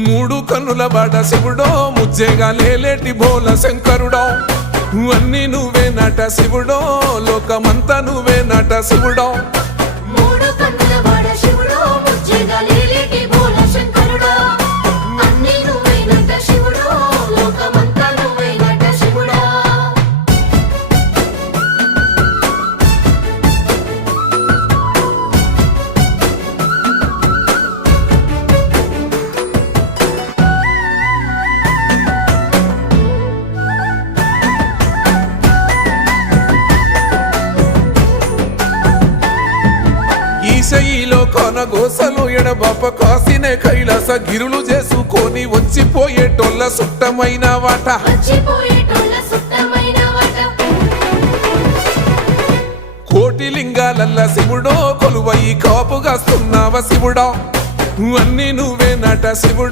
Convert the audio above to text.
మూడు కన్నుల బాట శివుడో ముజ్జేగా లేలేటి బోల శంకరుడో అన్నీ నువ్వే నట శివుడో లోకమంతా నువ్వే నట శివుడో మూడు కన్నుల వాడ శివుడో ముజ్జేగా లేలేటి బోల శంకరుడో అన్నీ నువ్వే నట శివుడో లోకమంతా నువ్వే నట శివుడో ఈశయిలో కొనగోసలు ఎడబాప కాసినే కైలాస గిరులు చేసుకొని వచ్చిపోయేటోళ్ళ సుట్టమైన వాట వచ్చిపోయేటోళ్ళ సుట్టమైన వాట కోటి లింగాలల్ల శివుడో కొలువయి కాపుగాస్తున్నావ శివుడో అన్నీ నువ్వే నట శివుడు